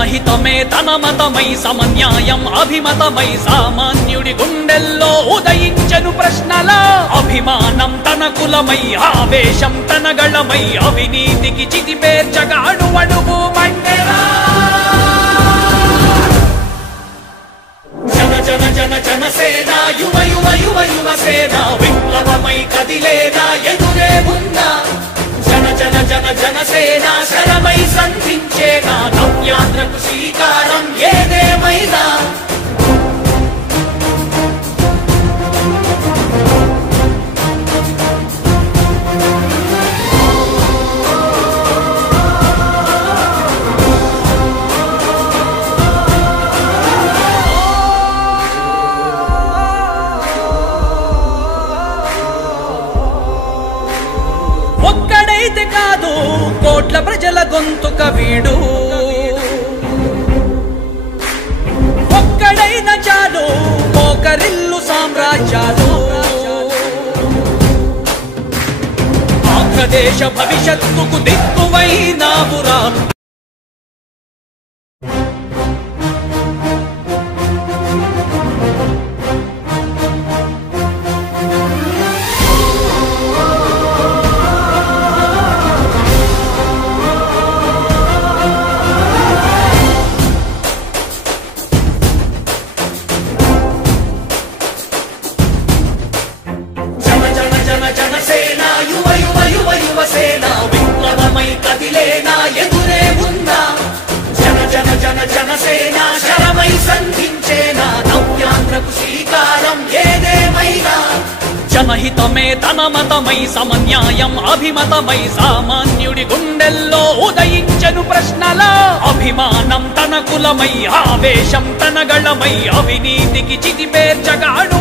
జనహితమే తన మతమై సమన్యాయం అభిమతమై సామాన్యుడి గుండెల్లో ఉదయించెను ప్రశ్నల అభిమానం తన కులమై ఆవేశం తన గళమై అవినీతికి చితిపేర్చగాడు అడుగు మండెరా జన జన జన జనసేన యువ యువ యువ యువసేన విప్లవమై కదిలేనా ఎదురే ఉందా జన జన జన జనసేన శరమై సంధించేనా నవ్యాంధ్రకు శ్రీకారం ఏదేమైనా ఒక్కడైతే కాదు కోట్ల ప్రజల గొంతుక వీడు ఒక్కడైన చాలు మోకరిల్లు సామ్రాజ్యాలు ఆంధ్రదేశ భవిష్యత్తుకు దిక్కువైనావురా జనసేన యువ యువ యువ యువసేన విప్లవమై కదిలేనా ఎదురే ఉందా జన జన జన జనసేన శరమై సంధించేనా నవ్యాంధ్రకు శ్రీకారం ఏదేమైనా జనహితమే తన మతమై సమన్యాయం అభిమతమై సామాన్యుడి గుండెల్లో ఉదయించెను ప్రశ్నల అభిమానం తన కులమై ఆవేశం తన గళమై అవినీతికి చితిపేర్చగాడు